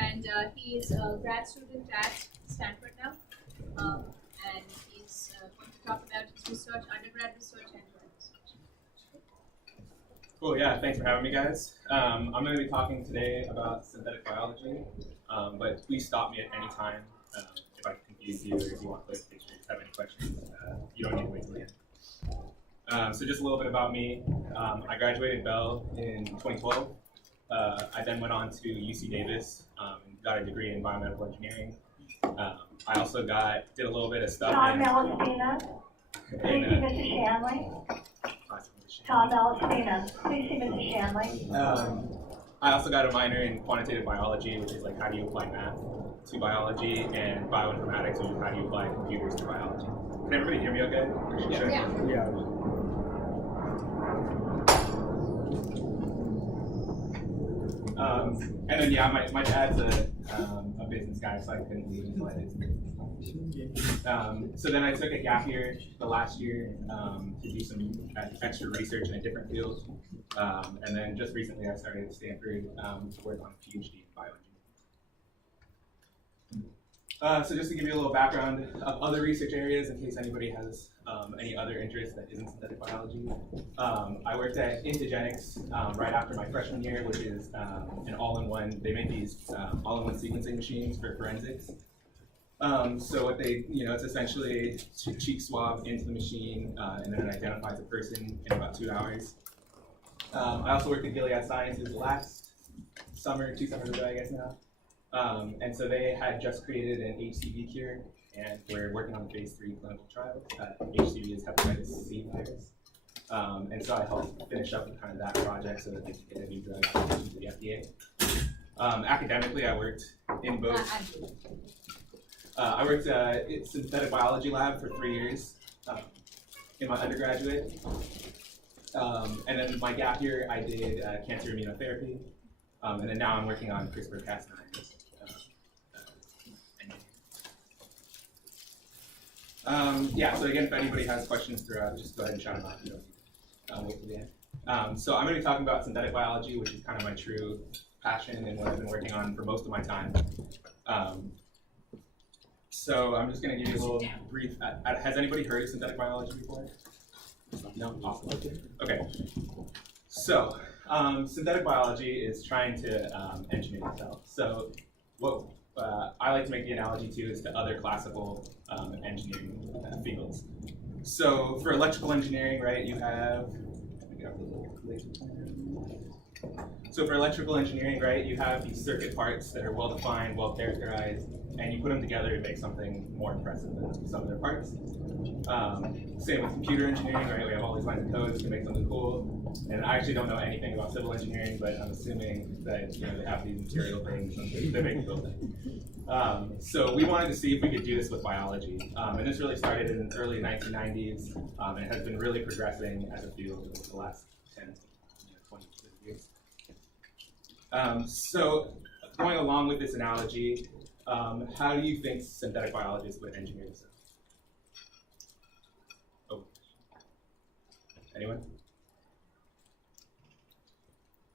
and he is a grad student at Stanford now, and he's going to talk about his research, undergrad research, and grad research. Cool, yeah, thanks for having me, guys. I'm going to be talking today about synthetic biology, but please stop me at any time if I confuse you or if you want clarification or have any questions. You don't need to wait till the end. So just a little bit about me. I graduated Bell in 2012. I then went on to UC Davis and got a degree in biomedical engineering. I also did a little bit of stuff Tom Melastina. Please see Mrs. Shanley. Tom Melastina. Please see Mrs. Shanley. I also got a minor in quantitative biology, which is like how do you apply math to biology, and bioinformatics, which is how do you apply computers to biology. Can everybody hear me okay? Yeah. And then my dad's a business guy, so I couldn't leave until I did. So then I took a gap year the last year to do some extra research in a different field, and then just recently I started at Stanford to work on a PhD in bioengineering. So just to give you a little background of other research areas, in case anybody has any other interest that isn't synthetic biology. I worked at Integenics right after my freshman year, which is an all-in-one. They make these all-in-one sequencing machines for forensics. So what it's essentially cheek swab into the machine, and then it identifies a person in about 2 hours. I also worked at Gilead Sciences last summer, 2 summers ago, I guess now. And so they had just created an HCV cure, and we're working on a phase 3 clinical trial. HCV is hepatitis C virus. And so I helped finish up kind of that project so that they could get a new drug application to the FDA. Academically, I worked in both. I worked in synthetic biology lab for 3 years in my undergraduate. And then my gap year, I did cancer immunotherapy. And then now I'm working on CRISPR-Cas9. So again, if anybody has questions throughout, just go ahead and shout them out. You don't wait till the end. So I'm going to be talking about synthetic biology, which is kind of my true passion and what I've been working on for most of my time. So I'm just going to give you a little brief. Has anybody heard of synthetic biology before? No? Awesome. Okay. So synthetic biology is trying to engineer the cell. So what I like to make the analogy to is to other classical engineering fields. So for electrical engineering, right, you have, so for electrical engineering, right, you have these circuit parts that are well-defined, well-characterized, and you put them together to make something more impressive than some of their parts. Same with computer engineering, right? We have all these lines of codes to make something cool. And I actually don't know anything about civil engineering, but I'm assuming that they have these material things and they make cool things. So we wanted to see if we could do this with biology. And this really started in the early 1990s, and it has been really progressing as a field over the last 10, 20 years. So going along with this analogy, how do you think synthetic biologists would engineer this? Oh, anyone?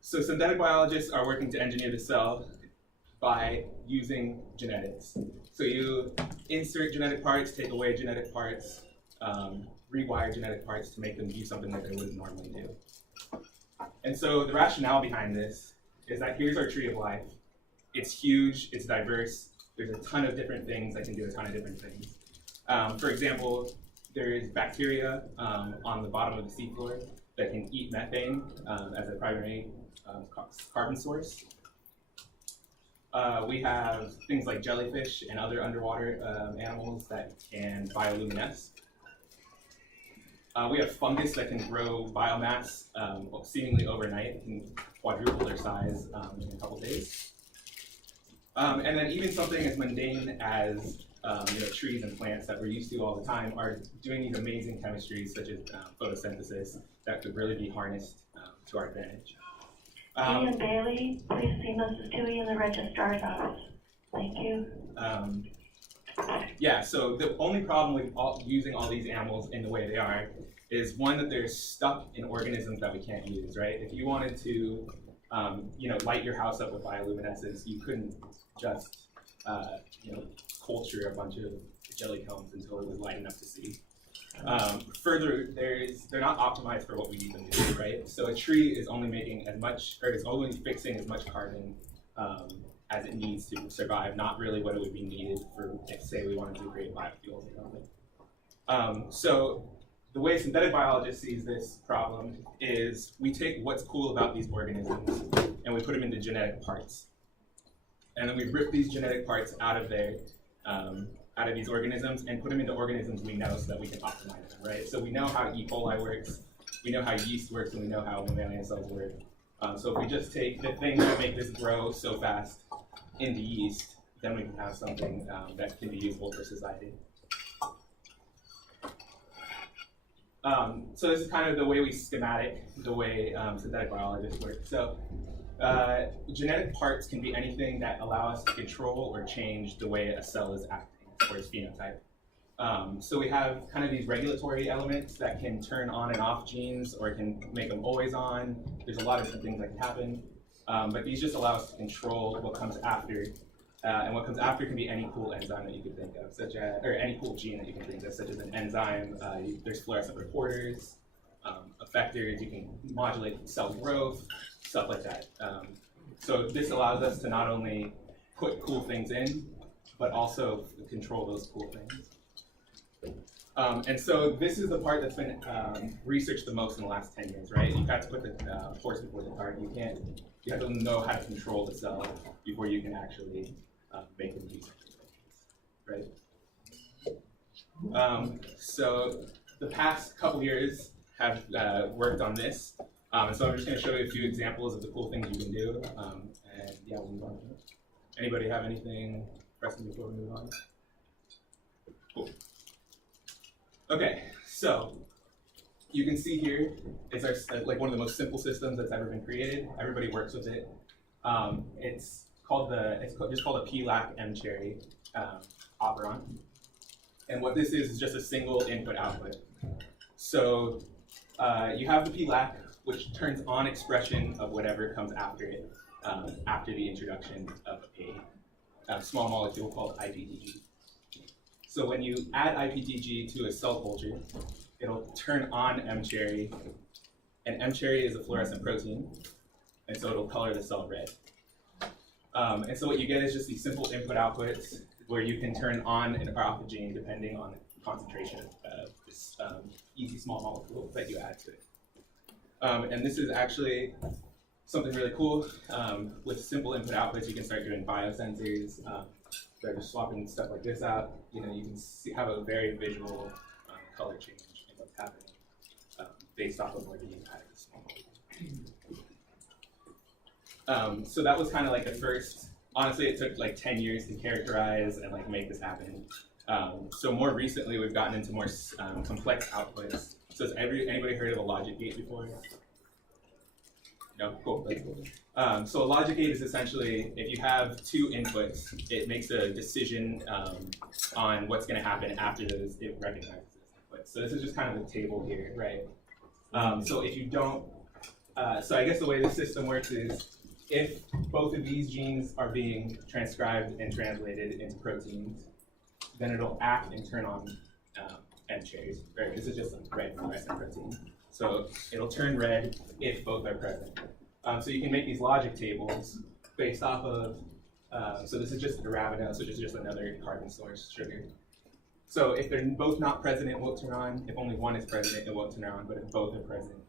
So synthetic biologists are working to engineer the cell by using genetics. So you insert genetic parts, take away genetic parts, rewire genetic parts to make them do something that they wouldn't normally do. And so the rationale behind this is that here's our tree of life. It's huge, it's diverse, there's a ton of different things that can do a ton of different things. For example, there's bacteria on the bottom of the seafloor that can eat methane as a primary carbon source. We have things like jellyfish and other underwater animals that can bioluminesce. We have fungus that can grow biomass seemingly overnight. It can quadruple their size in a couple days. And then even something as mundane as trees and plants that we're used to all the time are doing these amazing chemistries such as photosynthesis that could really be harnessed to our advantage. Ian Bailey, please see Mrs. Tui in the registrar's office. Thank you. So the only problem with using all these animals in the way they are is one, that they're stuck in organisms that we can't use, right? If you wanted to light your house up with bioluminescence, you couldn't just, culture a bunch of jelly cones until it was light enough to see. Further, they're not optimized for what we need them to do, right? So a tree is only making as much, or is only fixing as much carbon as it needs to survive, not really what it would be needed for, if, say, we wanted to create biofuels or something. So the way synthetic biologists sees this problem is we take what's cool about these organisms and we put them into genetic parts. And then we rip these genetic parts out of these organisms and put them into organisms we know so that we can optimize them, right? So we know how E. coli works, we know how yeast works, and we know how mammalian cells work. So if we just take the things that make this grow so fast into yeast, then we can have something that can be useful for society. So this is kind of the way we schematic the way synthetic biologists work. So genetic parts can be anything that allow us to control or change the way a cell is acting or its phenotype. So we have kind of these regulatory elements that can turn on and off genes or can make them always on. There's a lot of different things that can happen, but these just allow us to control what comes after. And what comes after can be any cool enzyme that you could think of, or any cool gene that you can think of, such as an enzyme. There's fluorescent reporters, effectors. You can modulate cell growth, stuff like that. So this allows us to not only put cool things in, but also control those cool things. And so this is the part that's been researched the most in the last 10 years, right? You've got to put the horse before the cart. You have to know how to control the cell before you can actually make them do something, right? So the past couple years have worked on this. And so I'm just going to show you a few examples of the cool things you can do. And yeah, we'll move on. Anybody have anything pressing before we move on? Cool. Okay, so you can see here is our, like one of the most simple systems that's ever been created. Everybody works with it. It's just called a PLAC mCherry operon. And what this is just a single input output. So you have the PLAC, which turns on expression of whatever comes after it, after the introduction of a small molecule called IPTG. So when you add IPTG to a cell culture, it'll turn on mCherry, and mCherry is a fluorescent protein, and so it'll color the cell red. And so what you get is just these simple input-outputs where you can turn on and off a gene depending on the concentration of this easy small molecule that you add to it. And this is actually something really cool. With simple input-outputs, you can start doing biosensors. They're just swapping stuff like this out. You can have a very visual color change in what's happening based off of whether you added a small molecule. So that was kind of like the first. Honestly, it took like 10 years to characterize and like make this happen. So more recently, we've gotten into more complex outputs. So has anybody heard of a logic gate before? No? Cool. That's cool. So a logic gate is essentially, if you have two inputs, it makes a decision on what's going to happen after it recognizes this input. So this is just kind of the table here, right? So if you don't, so I guess the way the system works is, if both of these genes are being transcribed and translated into proteins, then it'll act and turn on mCherries, right? This is just a red fluorescent protein. So it'll turn red if both are present. So you can make these logic tables based off of, so this is just arabinose, which is just another carbon source, sugar. So if they're both not present, it won't turn on. If only one is present, it won't turn on. But if both are present,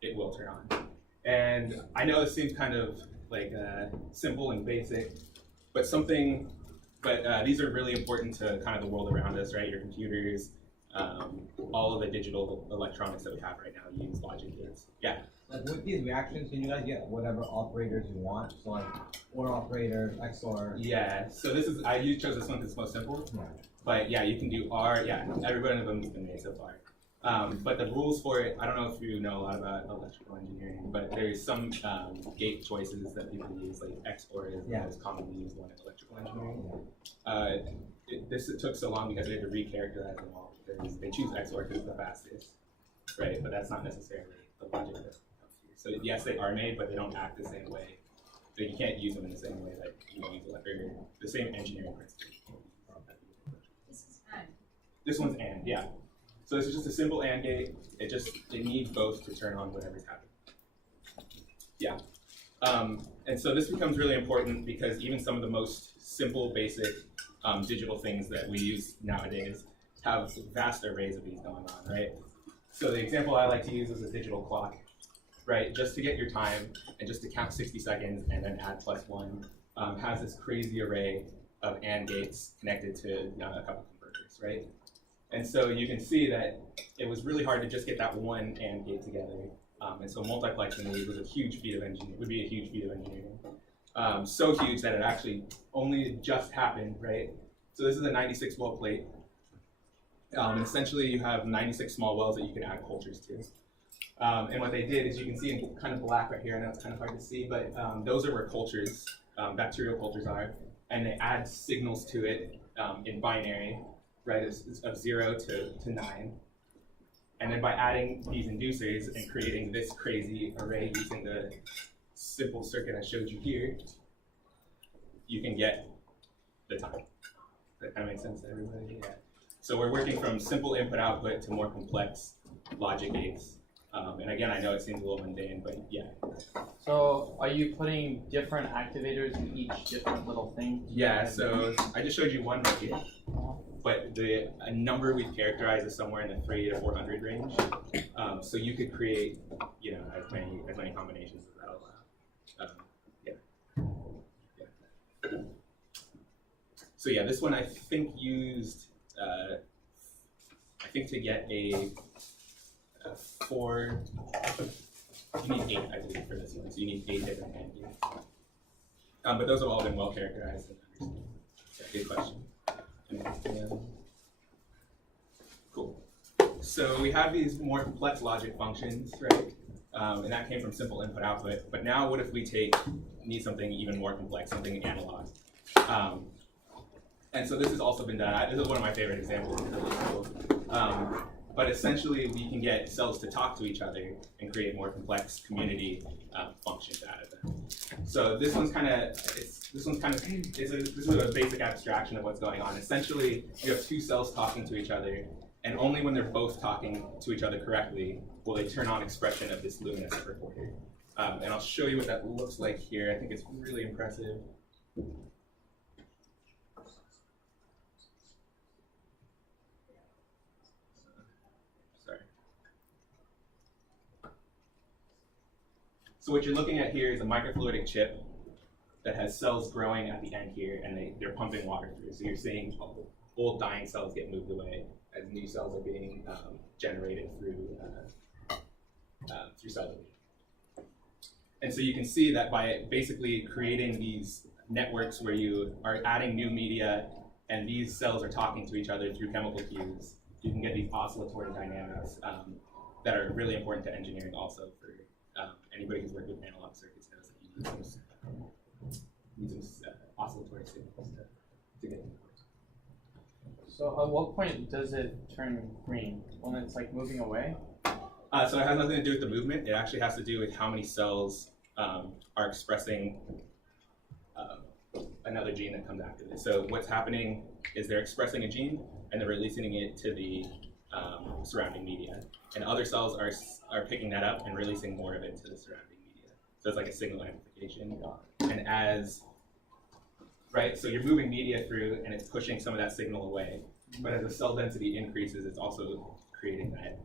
it will turn on. And I know this seems kind of like simple and basic, but these are really important to kind of the world around us, right? Your computers, all of the digital electronics that we have right now use logic gates. Yeah. Like with these reactions, can you guys get whatever operators you want? So like OR operator, XOR. Yeah. So I chose this one because it's most simple. Yeah. But yeah, you can do OR. Yeah. Every one of them has been made so far. But the rules for it, I don't know if you know a lot about electrical engineering, but there's some gate choices that people use, like XOR is the most commonly used one in electrical engineering. It took so long because they had to recharacterize them all, because they choose XOR because it's the fastest, right? But that's not necessarily the logic that comes here. So yes, they are made, but they don't act the same way. So you can't use them in the same way that you use the same engineering principle. This is AND. This one's AND, yeah. So this is just a simple AND gate. It needs both to turn on whatever's happening. Yeah. And so this becomes really important because even some of the most simple, basic digital things that we use nowadays have vast arrays of these going on, right? So the example I like to use is a digital clock, right? Just to get your time and just to count 60 seconds and then add +1 has this crazy array of AND gates connected to a couple converters, right? And so you can see that it was really hard to just get that one AND gate together. And so multiplexing these was a huge feat of engineering, would be a huge feat of engineering. So huge that it actually only just happened, right? So this is a 96 well plate. And essentially you have 96 small wells that you can add cultures to. And what they did is you can see in kind of black right here, I know it's kind of hard to see, but those are where cultures, bacterial cultures are, and they add signals to it in binary, right, of 0 to 9. And then by adding these inducers and creating this crazy array using the simple circuit I showed you here, you can get the time. That kind of makes sense to everybody? Yeah. So we're working from simple input-output to more complex logic gates. And again, I know it seems a little mundane, but yeah. So are you putting different activators in each different little thing? Yeah, so I just showed you one right here. But a number we've characterized is somewhere in the 300 to 400 range. So you could create, as many combinations as that allow. Yeah. So yeah, this one I think used, to get a 4. You need 8, I believe, for this one. So you need 8 different AND gates. But those have all been well characterized and understood. Yeah, good question. Cool. So we have these more complex logic functions, right? And that came from simple input-output. But now what if we need something even more complex, something analog? And so this has also been done. This is one of my favorite examples. It's really cool. But essentially, we can get cells to talk to each other and create more complex community functions out of them. So this is a basic abstraction of what's going on. Essentially, you have two cells talking to each other, and only when they're both talking to each other correctly will they turn on expression of this luminescent reporter. And I'll show you what that looks like here. I think it's really impressive. So what you're looking at here is a microfluidic chip that has cells growing at the end here, and they're pumping water through. So you're seeing old dying cells get moved away as new cells are being generated through cell division. And so you can see that by basically creating these networks where you are adding new media and these cells are talking to each other through chemical cues, you can get these oscillatory dynamics that are really important to engineering also for anybody who's worked with analog circuits knows that you need some oscillatory signals to get them to work. So at what point does it turn green? When it's like moving away? So it has nothing to do with the movement. It actually has to do with how many cells are expressing another gene that comes after this. So what's happening is they're expressing a gene and they're releasing it to the surrounding media. And other cells are picking that up and releasing more of it to the surrounding media. So it's like a signal amplification. And so you're moving media through and it's pushing some of that signal away. But as the cell density increases, it's also creating that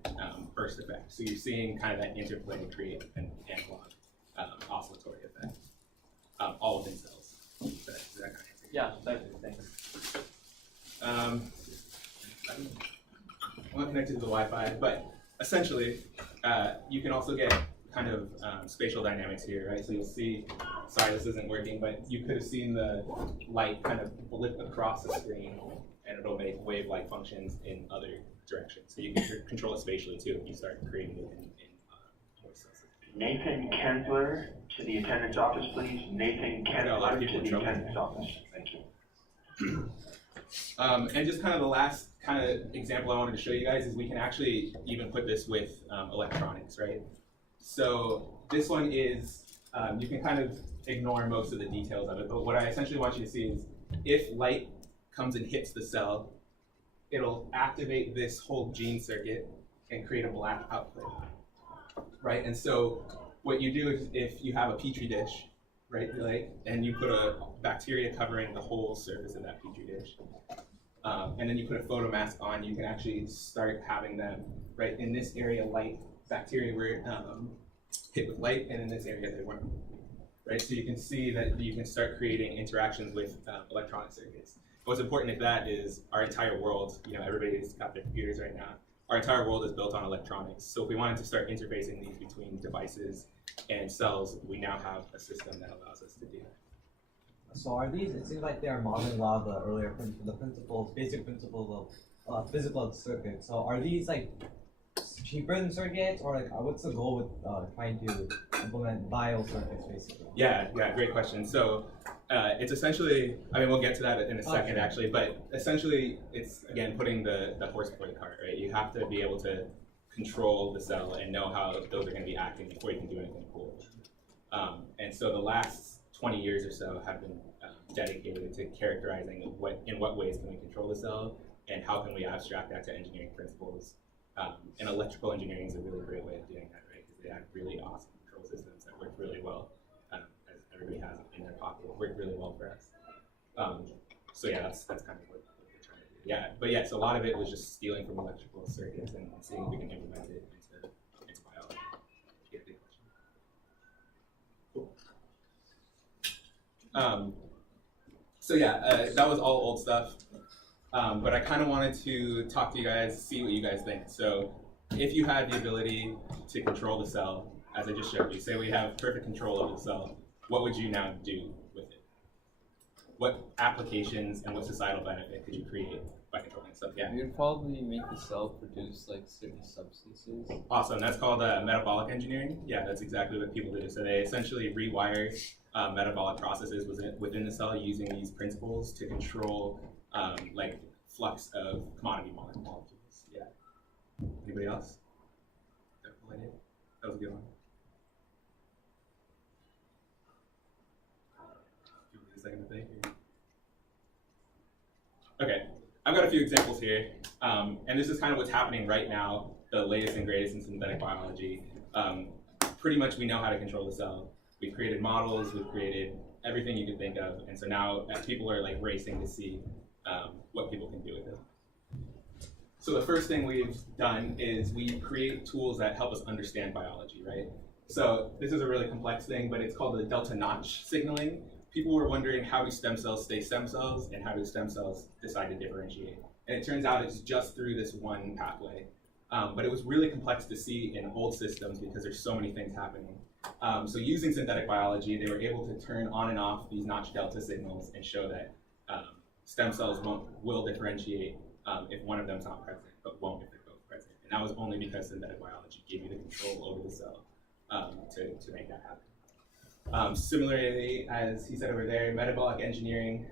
burst effect. So you're seeing kind of that interplay to create an analog oscillatory effect, all within cells. Does that kind of answer? Yeah, thanks. I'm not connected to the Wi-Fi, but essentially, you can also get kind of spatial dynamics here, right? So you'll see, sorry, this isn't working, but you could have seen the light kind of blip across the screen, and it'll make wave-like functions in other directions. So you can control it spatially too if you start creating it in voice cells. Nathan Kensler to the attendance office, please. Nathan Kensler to the attendance office. Thank you. And just kind of the last kind of example I wanted to show you guys is we can actually even put this with electronics, right? So this one is, you can kind of ignore most of the details of it, but what I essentially want you to see is if light comes and hits the cell, it'll activate this whole gene circuit and create a black output, right? And so what you do is if you have a petri dish, right, and you put a bacteria covering the whole surface of that petri dish, and then you put a photomask on, you can actually start having them, right, in this area bacteria were hit with light, and in this area they weren't, right? So you can see that you can start creating interactions with electronic circuits. What's important with that is our entire world, everybody's got their computers right now, our entire world is built on electronics. So if we wanted to start interfacing these between devices and cells, we now have a system that allows us to do that. So are these, it seems like they are modeling a lot of the earlier basic principles of physical circuits. So are these like cheaper than circuits, or like what's the goal with trying to implement bio circuits basically? Yeah, great question. So it's essentially, we'll get to that in a second actually, but essentially it's, again, putting the horse before the cart, right? You have to be able to control the cell and know how those are going to be acting before you can do anything cool. And so the last 20 years or so have been dedicated to characterizing in what ways can we control the cell and how can we abstract that to engineering principles. And electrical engineering is a really great way of doing that, right? Because they have really awesome control systems that work really well, as everybody has in their pocket. It worked really well for us. So yeah, that's kind of what we're trying to do. Yeah, so a lot of it was just stealing from electrical circuits and seeing if we can implement it into biology. Yeah, good question. Cool. So yeah, that was all old stuff. But I kind of wanted to talk to you guys, see what you guys think. So if you had the ability to control the cell, as I just showed you, say we have perfect control over the cell, what would you now do with it? What applications and what societal benefit could you create by controlling stuff? Yeah. We would probably make the cell produce like certain substances. Awesome. That's called metabolic engineering. Yeah, that's exactly what people do. So they essentially rewire metabolic processes within the cell using these principles to control like flux of commodity molecules. Yeah. Anybody else? That was a good one. Give me a second to think. Okay, I've got a few examples here, and this is kind of what's happening right now, the latest and greatest in synthetic biology. Pretty much we know how to control the cell. We've created models, we've created everything you could think of, and so now people are like racing to see what people can do with it. So the first thing we've done is we create tools that help us understand biology, right? So this is a really complex thing, but it's called the delta notch signaling. People were wondering, how do stem cells stay stem cells, and how do stem cells decide to differentiate? And it turns out it's just through this one pathway. But it was really complex to see in old systems because there's so many things happening. So using synthetic biology, they were able to turn on and off these notch delta signals and show that stem cells will differentiate if one of them's not present, but won't if they're both present. And that was only because synthetic biology gave you the control over the cell to make that happen. Similarly, as he said over there, metabolic engineering,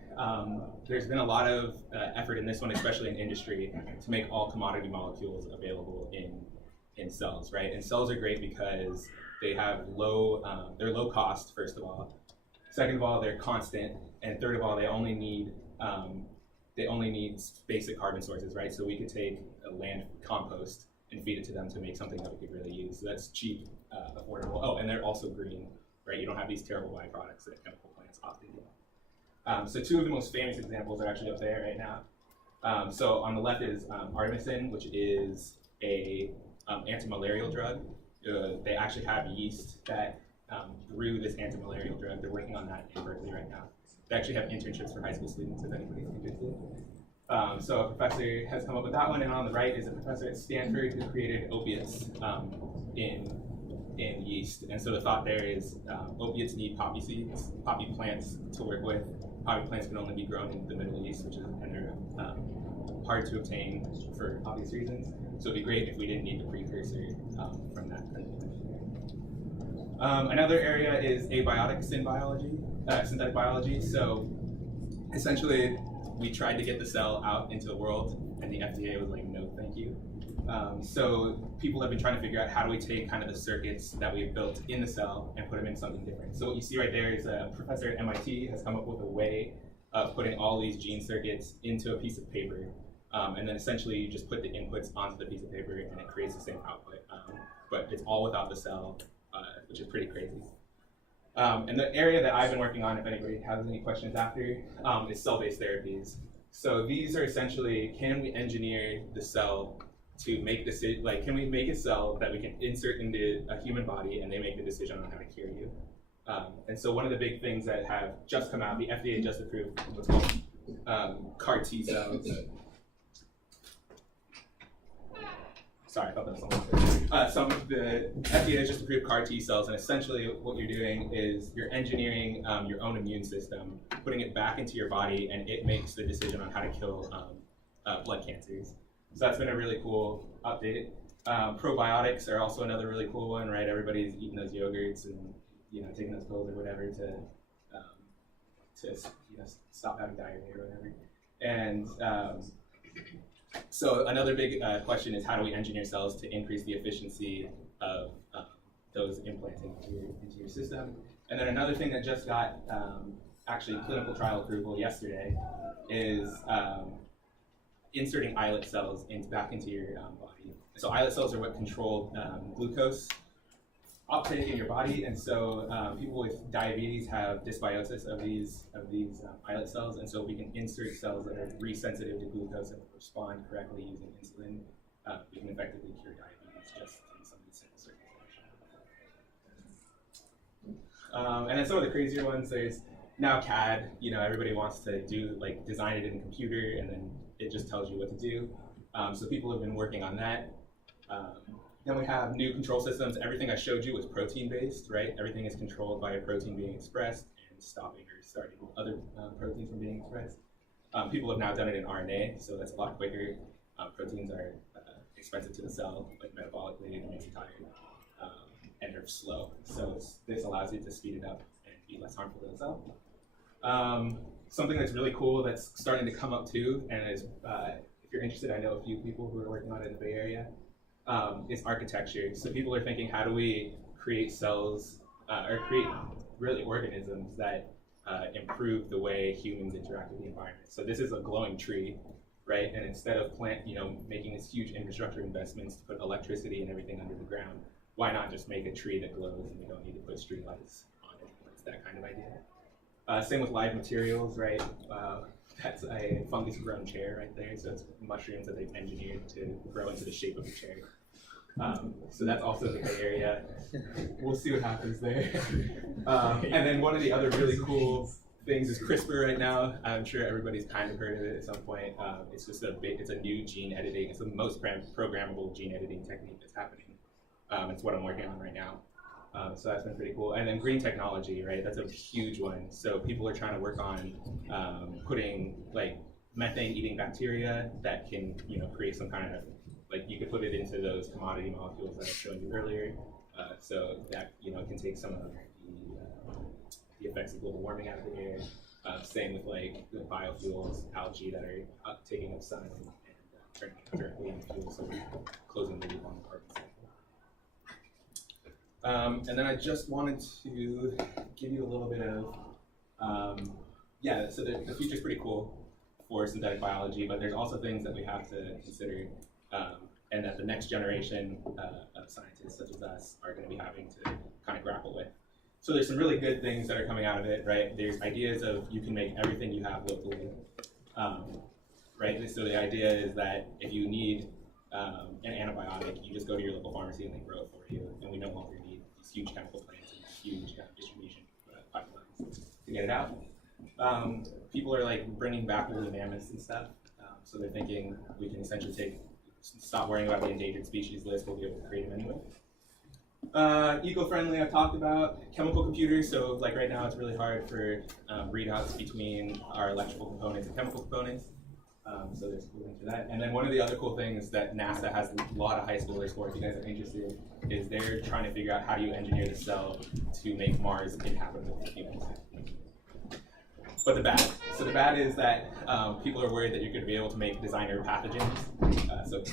there's been a lot of effort in this one, especially in industry, to make all commodity molecules available in cells, right? And cells are great because they have they're low cost, first of all. Second of all, they're constant. And third of all, they only need basic carbon sources, right? So we could take a land compost and feed it to them to make something that we could really use. So that's cheap, affordable. Oh, and they're also green, right? You don't have these terrible byproducts that chemical plants often do. So two of the most famous examples are actually up there right now. So on the left is artemisinin, which is a antimalarial drug. They actually have yeast that grew this antimalarial drug. They're working on that in Berkeley right now. They actually have internships for high school students if anybody's interested. So a professor has come up with that one, and on the right is a professor at Stanford who created opiates in yeast. And so the thought there is opiates need poppy seeds, poppy plants to work with. Poppy plants can only be grown in the Middle East, which is hard to obtain for obvious reasons. So it'd be great if we didn't need the precursor from that. Another area is abiotic synthetic biology. So essentially, we tried to get the cell out into the world, and the FDA was like, no, thank you. So people have been trying to figure out how do we take kind of the circuits that we've built in the cell and put them into something different. So what you see right there is a professor at MIT has come up with a way of putting all these gene circuits into a piece of paper. And then essentially you just put the inputs onto the piece of paper and it creates the same output. But it's all without the cell, which is pretty crazy. And the area that I've been working on, if anybody has any questions after, is cell-based therapies. So these are essentially, can we engineer the cell to make decision, like can we make a cell that we can insert into a human body and they make the decision on how to cure you? And so one of the big things that have just come out, the FDA just approved what's called CAR T cells. Sorry, I thought that was something. The FDA has just approved CAR T cells, and essentially what you're doing is you're engineering your own immune system, putting it back into your body, and it makes the decision on how to kill blood cancers. So that's been a really cool update. Probiotics are also another really cool one, right? Everybody's eating those yogurts and taking those pills or whatever to stop having diarrhea or whatever. And so another big question is how do we engineer cells to increase the efficiency of those implants into your system? And then another thing that just got actually clinical trial approval yesterday is inserting islet cells back into your body. So islet cells are what control glucose uptake in your body, and so people with diabetes have dysbiosis of these islet cells, and so we can insert cells that are resensitive to glucose and respond correctly using insulin. We can effectively cure diabetes just in some of these simple circumstances. And then some of the crazier ones, there's now CAD. Everybody wants to design it in a computer, and then it just tells you what to do. So people have been working on that. Then we have new control systems. Everything I showed you was protein-based, right? Everything is controlled by a protein being expressed and stopping or starting other proteins from being expressed. People have now done it in RNA, so that's a lot quicker. Proteins are expensive to the cell, like metabolically, it makes it tired, and they're slow. So this allows you to speed it up and be less harmful to the cell. Something that's really cool that's starting to come up too, and is, if you're interested, I know a few people who are working on it in the Bay Area, is architecture. So people are thinking, how do we create cells, or create really organisms that improve the way humans interact with the environment. So this is a glowing tree, right? And instead of making this huge infrastructure investments to put electricity and everything under the ground, why not just make a tree that glows and we don't need to put street lights on it? It's that kind of idea. Same with live materials, right? That's a fungus-grown chair right there. So it's mushrooms that they've engineered to grow into the shape of a chair. So that's also the Bay Area. We'll see what happens there. And then one of the other really cool things is CRISPR right now. I'm sure everybody's kind of heard of it at some point. It's just it's a new gene editing. It's the most programmable gene editing technique that's happening. It's what I'm working on right now. So that's been pretty cool. And then green technology, right? That's a huge one. So people are trying to work on putting methane-eating bacteria that can, create some kind of, you could put it into those commodity molecules that I showed you earlier. So that, can take some of the effects of global warming out of the air. Same with the biofuels, algae that are taking up sun and turning it directly into fuel, so closing the loop on the carbon cycle. And then I just wanted to give you a little bit of, so the future's pretty cool for synthetic biology, but there's also things that we have to consider, and that the next generation of scientists such as us are going to be having to kind of grapple with. So there's some really good things that are coming out of it, right? There's ideas of you can make everything you have locally, right? So the idea is that if you need an antibiotic, you just go to your local pharmacy and they grow it for you, and we no longer need these huge chemical plants and huge distribution pipelines to get it out. People are bringing back woolly mammoths and stuff, so they're thinking we can essentially stop worrying about the endangered species list, we'll be able to create them anyway. Eco-friendly, I've talked about. Chemical computers, so right now it's really hard for readouts between our electrical components and chemical components. So there's a cool thing for that. And then one of the other cool things that NASA has a lot of high schoolers for, if you guys are interested, is they're trying to figure out how do you engineer the cell to make Mars inhabitable for humans. But the bad is that people are worried that you're going to be able to make designer pathogens. So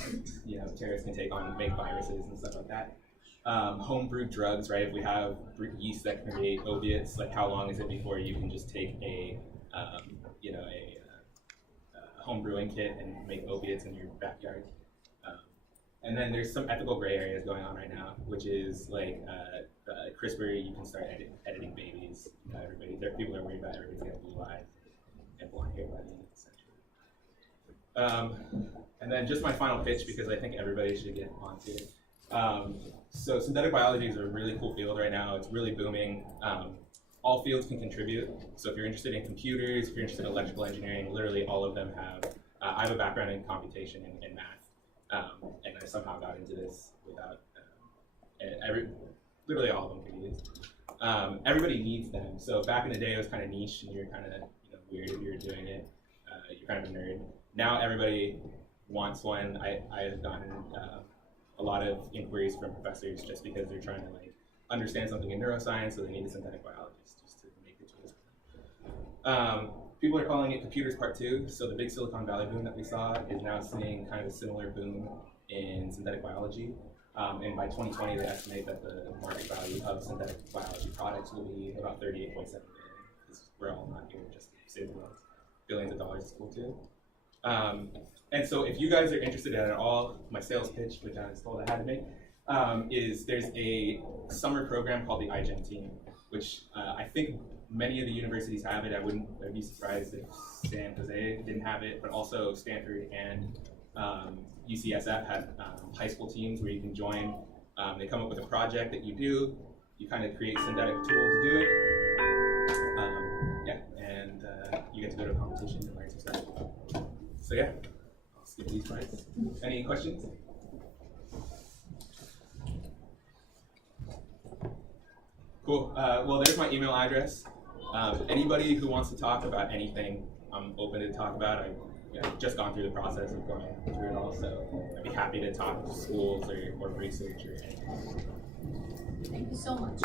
terrorists can make viruses and stuff like that. Home brewed drugs, right? If we have yeast that create opiates, like how long is it before you can just take a home brewing kit and make opiates in your backyard? And then there's some ethical gray areas going on right now, which is like CRISPR. You can start editing babies. People are worried about everybody's gonna have blue eyes and blonde hair by the end of the century. And then just my final pitch, because I think everybody should get onto it. So synthetic biology is a really cool field right now. It's really booming. All fields can contribute. So if you're interested in computers, if you're interested in electrical engineering, literally all of them have. I have a background in computation and math, and I somehow got into this without. Literally all of them can be used. Everybody needs them. So back in the day, it was kind of niche, and you're kind of weird if you're doing it. You're kind of a nerd. Now everybody wants one. I have gotten a lot of inquiries from professors just because they're trying to understand something in neuroscience, so they need a synthetic biologist just to make the tools. People are calling it computers part 2. So the big Silicon Valley boom that we saw is now seeing kind of a similar boom in synthetic biology. And by 2020, they estimate that the market value of synthetic biology products will be about $38.7 billion. Because we're all not here just to save the world. Billions of dollars is cool too. And so if you guys are interested in it at all, my sales pitch, which I was told I had to make, is there's a summer program called the iGEM team, which I think many of the universities have it. I'd be surprised if San Jose didn't have it, but also Stanford and UCSF have high school teams where you can join. They come up with a project that you do. You kind of create a synthetic tool to do it. And you get to go to a competition and learn some stuff. So yeah, I'll skip these slides. Any questions? Cool. Well, there's my email address. Anybody who wants to talk about anything, I'm open to talk about. I've just gone through the process of going through it all, so I'd be happy to talk to schools or research or anything. Thank you so much.